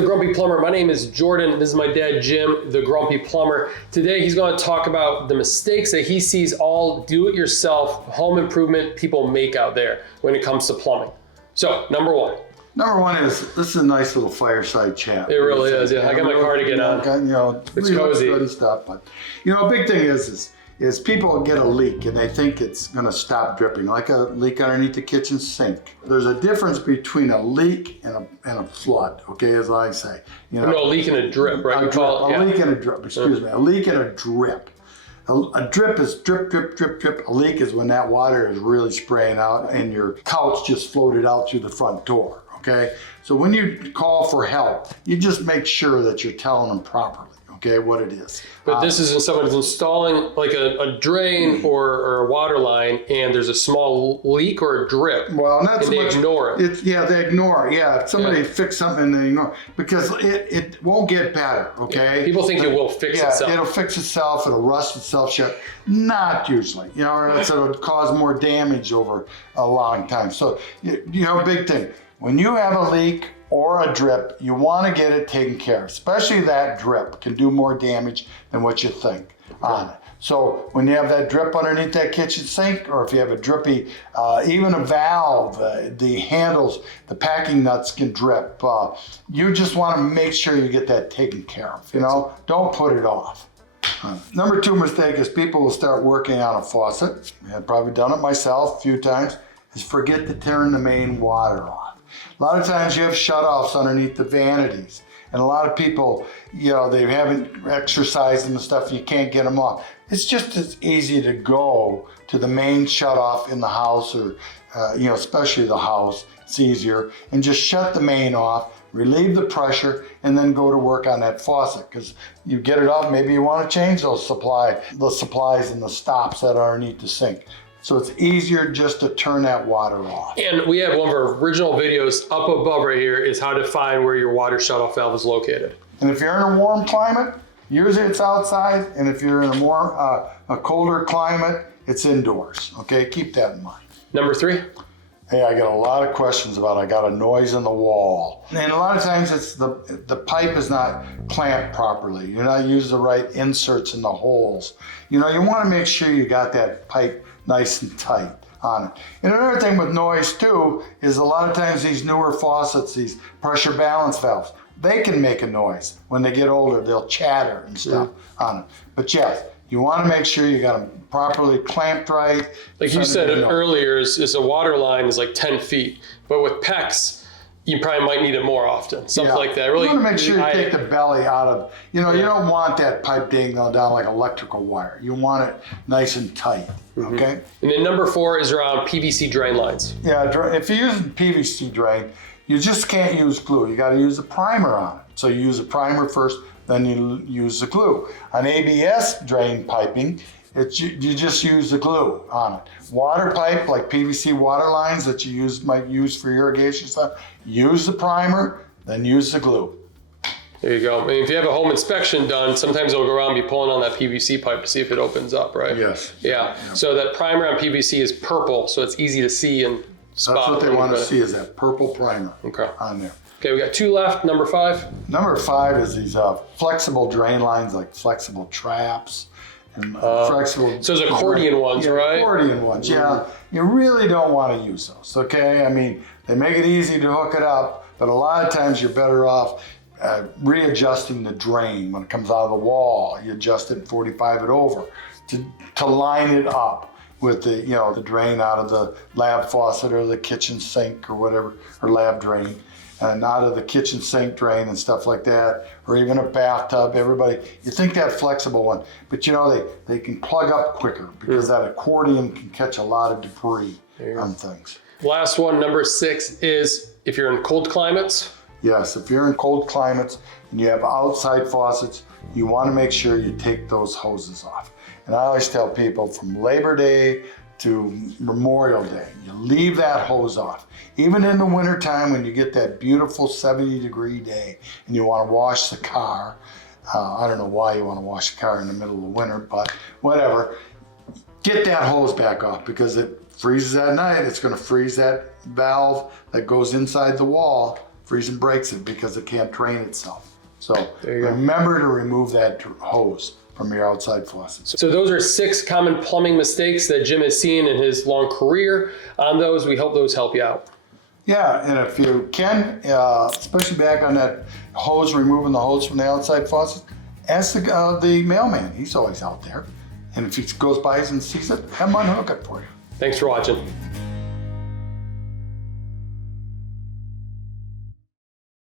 the Grumpy Plumber. My name is Jordan. This is my dad, Jim, the Grumpy Plumber. Today, he's going to talk about the mistakes that he sees all do-it-yourself home improvement people make out there when it comes to plumbing. So, number one. Number one is, this is a nice little fireside chat. It really is, yeah. I got my cardigan on. It's cozy. Good stuff, but a big thing is people get a leak and they think it's gonna stop dripping, like a leak underneath the kitchen sink. There's a difference between a leak and a flood, okay, as I say. No, a leak and a drip, right? A leak and a drip, excuse me, a leak and a drip. A drip is drip, drip, drip, drip. A leak is when that water is really spraying out and your couch just floated out through the front door, okay? So when you call for help, you just make sure that you're telling them properly, okay, what it is. But this is when someone's installing like a drain or a water line and there's a small leak or a drip. Well, not so much. They ignore it. They ignore it. Yeah, if somebody fix something, they ignore it because it won't get better, okay? Yeah. People think it will fix itself. It'll fix itself, it'll rust itself shut. Not usually, or it'll cause more damage over a long time. So, big thing. When you have a leak or a drip, you want to get it taken care of. Especially that drip can do more damage than what you think on it. So when you have that drip underneath that kitchen sink, or if you have a drippy, even a valve, the handles, the packing nuts can drip. You just want to make sure you get that taken care of. Don't put it off. Number two mistake is people will start working on a faucet. I've probably done it myself a few times. Is forget to turn the main water off. A lot of times you have shutoffs underneath the vanities. And a lot of people, they haven't exercised and stuff, you can't get them off. It's just as easy to go to the main shutoff in the house or, especially the house, it's easier, and just shut the main off, relieve the pressure, and then go to work on that faucet. Because you get it off, maybe you want to change the supplies and the stops that are underneath the sink. So it's easier just to turn that water off. And we have one of our original videos up above right here is how to find where your water shutoff valve is located. And if you're in a warm climate, usually it's outside. And if you're in a colder climate, it's indoors. Okay, keep that in mind. Number three. Hey, I got a lot of questions about I got a noise in the wall. And a lot of times it's the pipe is not clamped properly. You're not using the right inserts in the holes. You want to make sure you got that pipe nice and tight on it. And another thing with noise too is a lot of times these newer faucets, these pressure balance valves, they can make a noise. When they get older, they'll chatter and stuff on it. But yes, you want to make sure you got them properly clamped right. Like you said earlier, is a water line is like 10 feet. But with PEX, you probably might need it more often. Something like that. Really, you want to make sure you take the belly out of, you don't want that pipe dangling down like electrical wire. You want it nice and tight, okay? And then number four is around PVC drain lines. Yeah, if you're using PVC drain, you just can't use glue. You got to use a primer on it. So you use a primer first, then you use the glue. On ABS drain piping, you just use the glue on it. Water pipe, like PVC water lines that you might use for irrigation stuff, use the primer, then use the glue. There you go. I mean, if you have a home inspection done, sometimes they'll go around and be pulling on that PVC pipe to see if it opens up, right? Yes. Yeah. So that primer on PVC is purple, so it's easy to see and spot. That's what they want to see is that purple primer on there. Okay, we got two left. Number five. Number five is these flexible drain lines, like flexible traps. And flexible. So those accordion ones, right? Accordion ones, yeah. You really don't want to use those, okay? I mean, they make it easy to hook it up, but a lot of times you're better off readjusting the drain when it comes out of the wall. You adjust it and 45 it over to line it up with the drain out of the lab faucet or the kitchen sink or whatever, or lab drain. And out of the kitchen sink drain and stuff like that, or even a bathtub. You think that flexible one, but they can plug up quicker because that accordion can catch a lot of debris on things. Last one, number six, is if you're in cold climates. Yes, if you're in cold climates and you have outside faucets, you want to make sure you take those hoses off. And I always tell people from Labor Day to Memorial Day, you leave that hose off. Even in the wintertime when you get that beautiful 70-degree day and you want to wash the car, I don't know why you want to wash the car in the middle of the winter, but whatever, get that hose back off because it freezes at night. It's going to freeze that valve that goes inside the wall freezing breaks it because it can't drain itself. So There you go. remember to remove that hose from your outside faucets. So those are 6 common plumbing mistakes that Jim has seen in his long career. On those, we hope those help you out. Yeah, and if you can, especially back on that hose, removing the hose from the outside faucet, ask the mailman. He's always out there. And if he goes by and sees it, have him unhook it for you. Thanks for watching.